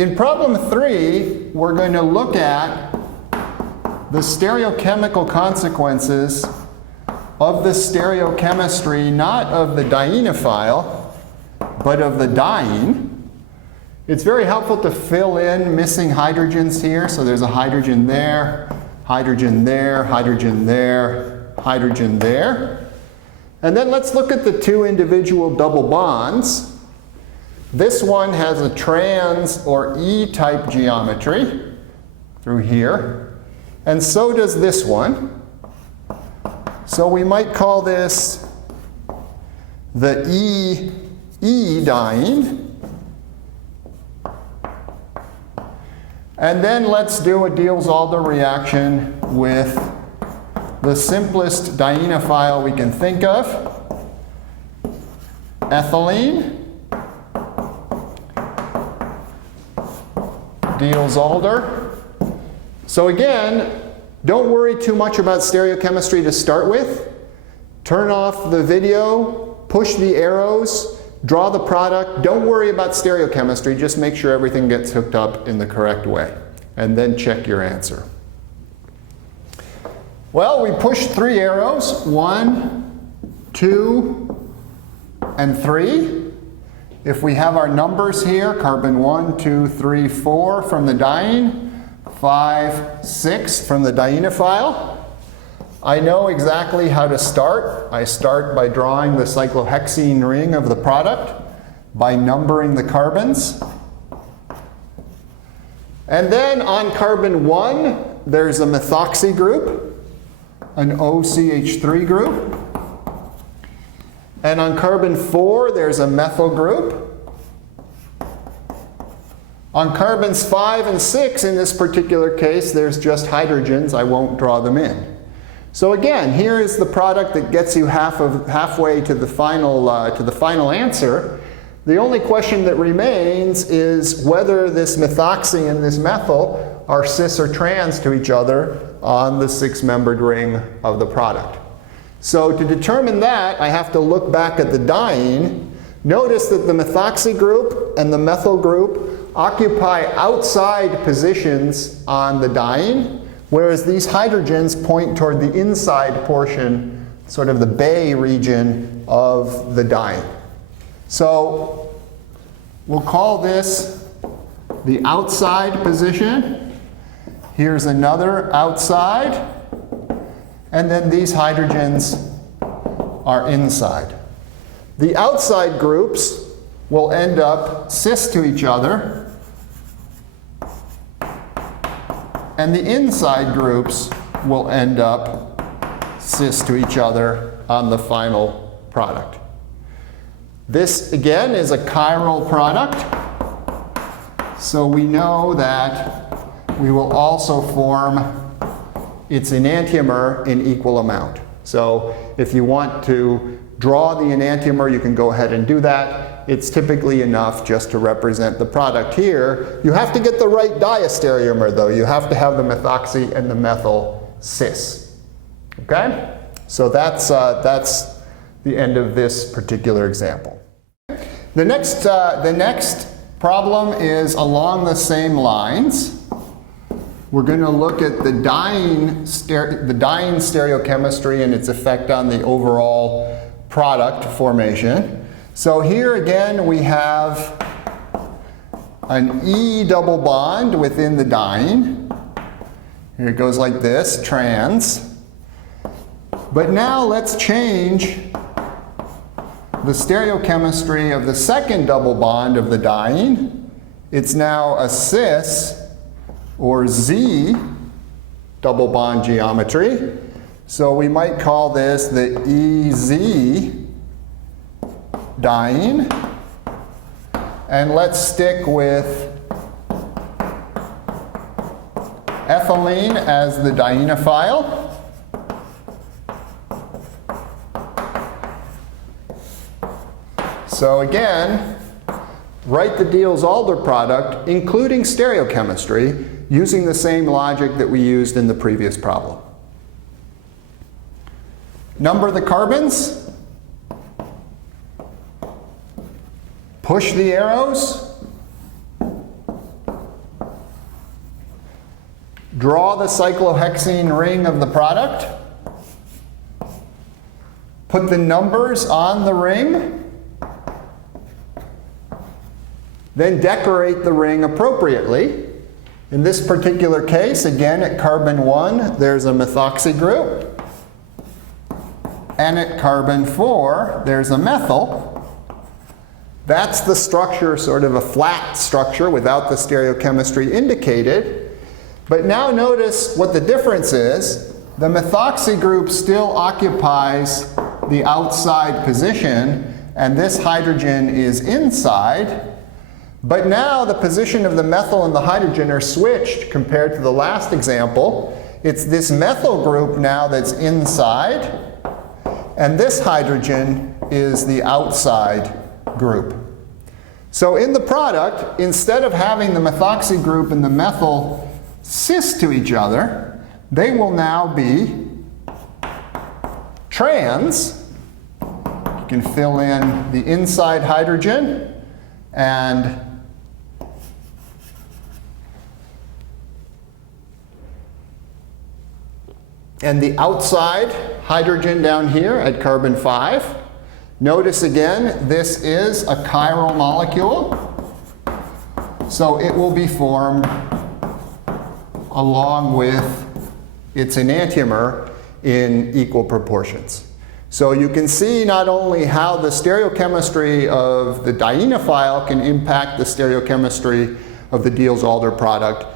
In problem 3, we're going to look at the stereochemical consequences of the stereochemistry, not of the dienophile, but of the diene. It's very helpful to fill in missing hydrogens here. So there's a hydrogen there, hydrogen there, hydrogen there, hydrogen there. And then let's look at the two individual double bonds. This one has a trans or E-type geometry through here. And so does this one. So we might call this the E diene. And then let's do a Diels-Alder reaction with the simplest dienophile we can think of, ethylene. Diels-Alder. So again, don't worry too much about stereochemistry to start with. Turn off the video, push the arrows, draw the product. Don't worry about stereochemistry, just make sure everything gets hooked up in the correct way. And then check your answer. Well, we pushed 3 arrows, 1, 2, and 3. If we have our numbers here, carbon 1, 2, 3, 4 from the diene, 5, 6 from the dienophile. I know exactly how to start. I start by drawing the cyclohexene ring of the product, by numbering the carbons. And then on carbon 1, there's a methoxy group, an OCH3 group. And on carbon 4, there's a methyl group. On carbons 5 and 6, in this particular case, there's just hydrogens. I won't draw them in. So again, here is the product that gets you halfway to the final answer. The only question that remains is whether this methoxy and this methyl are cis or trans to each other on the 6-membered ring of the product. So to determine that, I have to look back at the diene. Notice that the methoxy group and the methyl group occupy outside positions on the diene, whereas these hydrogens point toward the inside portion, sort of the bay region of the diene. So we'll call this the outside position. Here's another outside. And then these hydrogens are inside. The outside groups will end up cis to each other. And the inside groups will end up cis to each other on the final product. This, again, is a chiral product. So we know that we will also form its enantiomer in equal amount. So if you want to draw the enantiomer, you can go ahead and do that. It's typically enough just to represent the product here. You have to get the right diastereomer, though. You have to have the methoxy and the methyl cis. Okay? So that's the end of this particular example. The next problem is along the same lines. We're going to look at the diene stereochemistry and its effect on the overall product formation. So here again we have an E double bond within the diene. Here it goes like this, trans. But now let's change the stereochemistry of the second double bond of the diene. It's now a cis or Z double bond geometry. So we might call this the EZ diene. And let's stick with ethylene as the dienophile. So again, write the Diels-Alder product, including stereochemistry, using the same logic that we used in the previous problem. Number the carbons. Push the arrows. draw the cyclohexene ring of the product, put the numbers on the ring, then decorate the ring appropriately. In this particular case, again at carbon 1, there's a methoxy group, and at carbon 4, there's a methyl. That's the structure, sort of a flat structure without the stereochemistry indicated. But now notice what the difference is. The methoxy group still occupies the outside position, and this hydrogen is inside. But now the position of the methyl and the hydrogen are switched compared to the last example. It's this methyl group now that's inside, and this hydrogen is the outside group. So in the product, instead of having the methoxy group and the methyl cis to each other, they will now be trans. You can fill in the inside hydrogen and the outside hydrogen down here at carbon 5. Notice again, this is a chiral molecule, so it will be formed along with its enantiomer in equal proportions. So you can see not only how the stereochemistry of the dienophile can impact the stereochemistry of the Diels-Alder product,